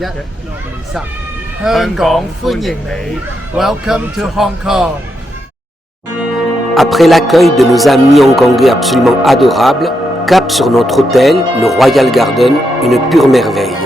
一、二、三。香港歡迎你 ，Welcome to Hong Kong. Après l'accueil de nos amis hongkongais absolument adorables, cap sur notre hôtel, le Royal Garden, une pure merveille.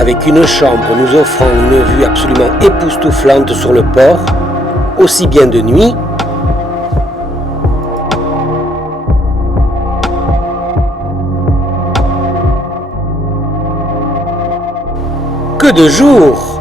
Avec une chambre nous offrant une vue absolument époustouflante sur le port, aussi bien de nuit que de jour.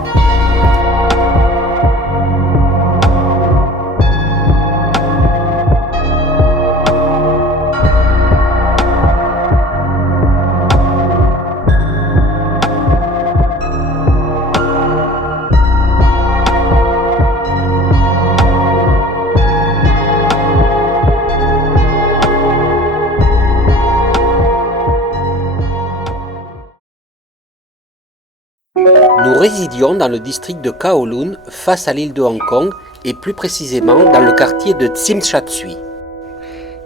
Nous résidions dans le district de Kowloon, face à l'île de Hong Kong, et plus précisément dans le quartier de Tsim Sha Tsui.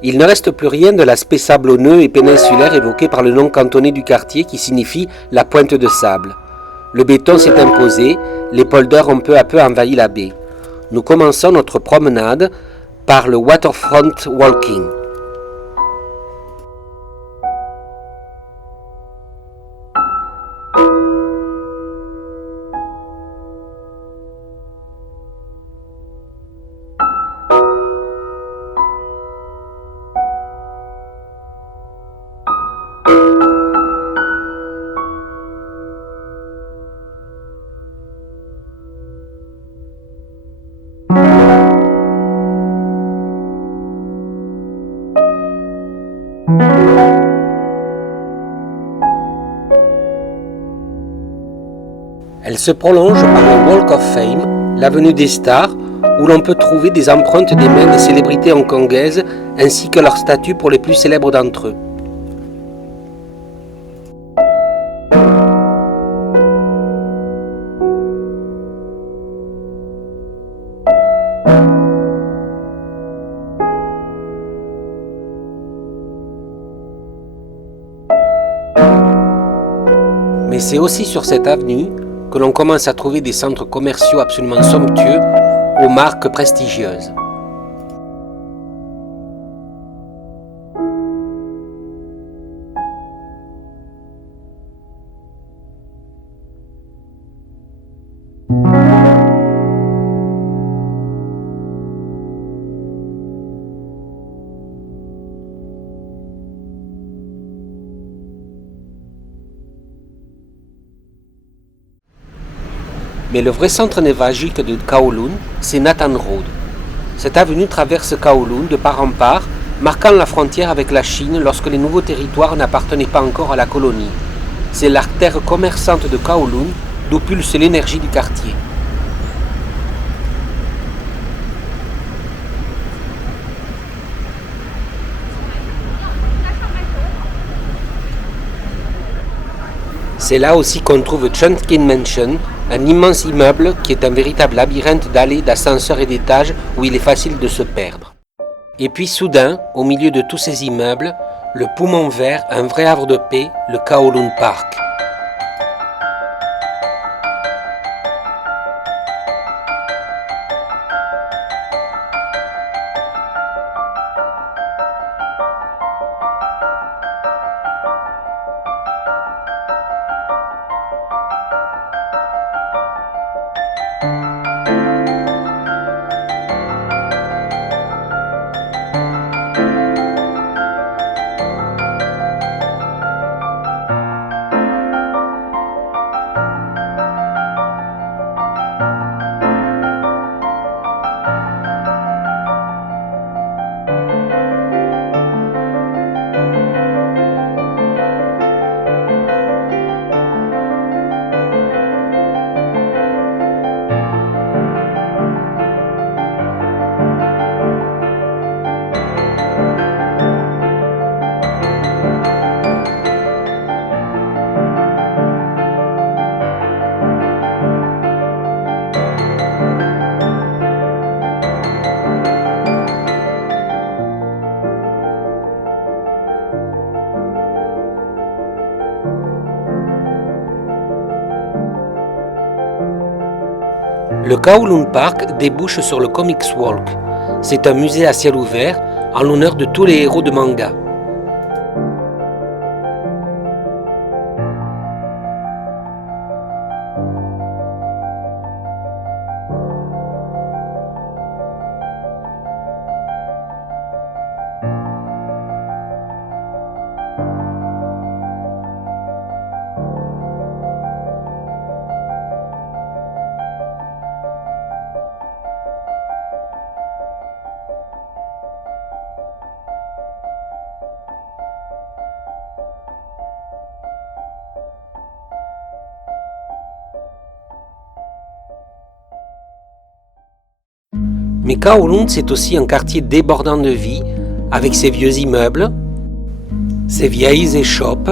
Il ne reste plus rien de l'aspect sablonneux et péninsulaire évoqué par le nom cantonné du quartier qui signifie la pointe de sable. Le béton s'est imposé, les polders ont peu à peu envahi la baie. Nous commençons notre promenade par le Waterfront Walking. Elle se prolonge par le Walk of Fame, l'avenue des stars, où l'on peut trouver des empreintes des mains des célébrités hongkongaises ainsi que leurs statues pour les plus célèbres d'entre eux. Mais c'est aussi sur cette avenue que l'on commence à trouver des centres commerciaux absolument somptueux aux marques prestigieuses. Mais le vrai centre névralgique de Kowloon, c'est Nathan Road. Cette avenue traverse Kowloon de part en part, marquant la frontière avec la Chine lorsque les nouveaux territoires n'appartenaient pas encore à la colonie. C'est l'artère commerçante de Kowloon, d'où pulse l'énergie du quartier. C'est là aussi qu'on trouve Chungking Mansion, un immense immeuble qui est un véritable labyrinthe d'allées, d'ascenseurs et d'étages où il est facile de se perdre. Et puis soudain, au milieu de tous ces immeubles, le poumon vert, un vrai havre de paix, le Kowloon Park. Le Kowloon Park débouche sur le Comics Walk. C'est un musée à ciel ouvert en l'honneur de tous les héros de manga. Mais Kowloon, c'est aussi un quartier débordant de vie, avec ses vieux immeubles, ses vieilles échoppes,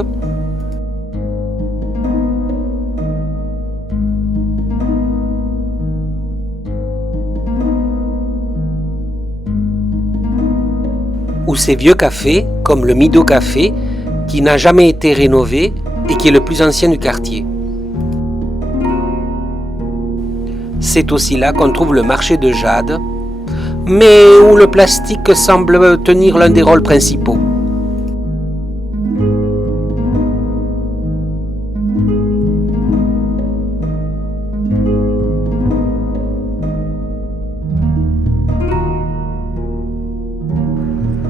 ou ses vieux cafés, comme le Mido Café, qui n'a jamais été rénové et qui est le plus ancien du quartier. C'est aussi là qu'on trouve le marché de jade, mais où le plastique semble tenir l'un des rôles principaux.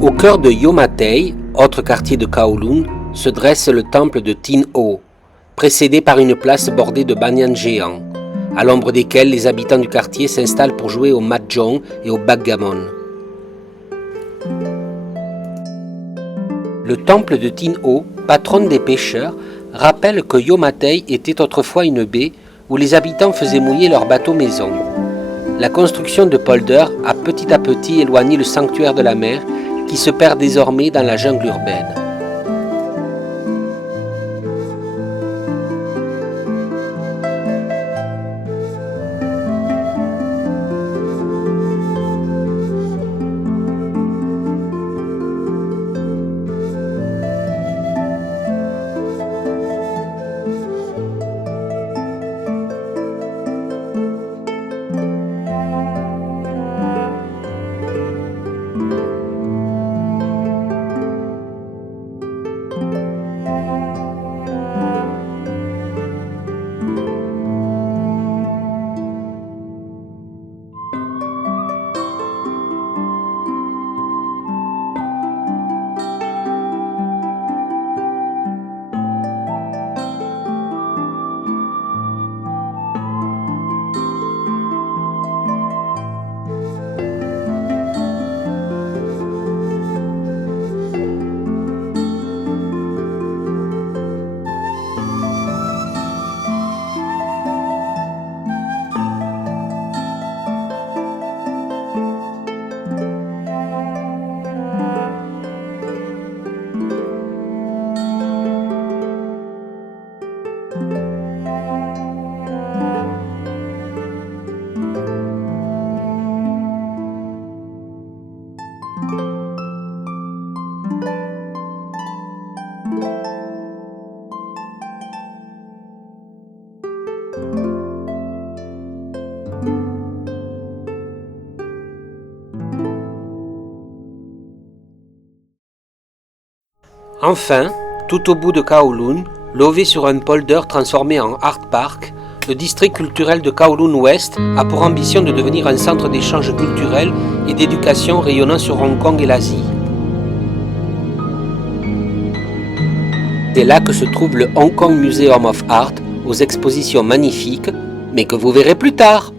Au cœur de Yomatei, autre quartier de Kowloon, se dresse le temple de Tin O, précédé par une place bordée de banyans géants, à l'ombre desquels les habitants du quartier s'installent pour jouer au mahjong et au backgammon. Le temple de Tin O, patronne des pêcheurs, rappelle que Yomatei était autrefois une baie où les habitants faisaient mouiller leurs bateaux maison. La construction de polders a petit à petit éloigné le sanctuaire de la mer qui se perd désormais dans la jungle urbaine. Enfin, tout au bout de Kowloon, lové sur un polder transformé en Art Park, le district culturel de Kowloon Ouest a pour ambition de devenir un centre d'échange culturel et d'éducation rayonnant sur Hong Kong et l'Asie. C'est là que se trouve le Hong Kong Museum of Art, aux expositions magnifiques, mais que vous verrez plus tard.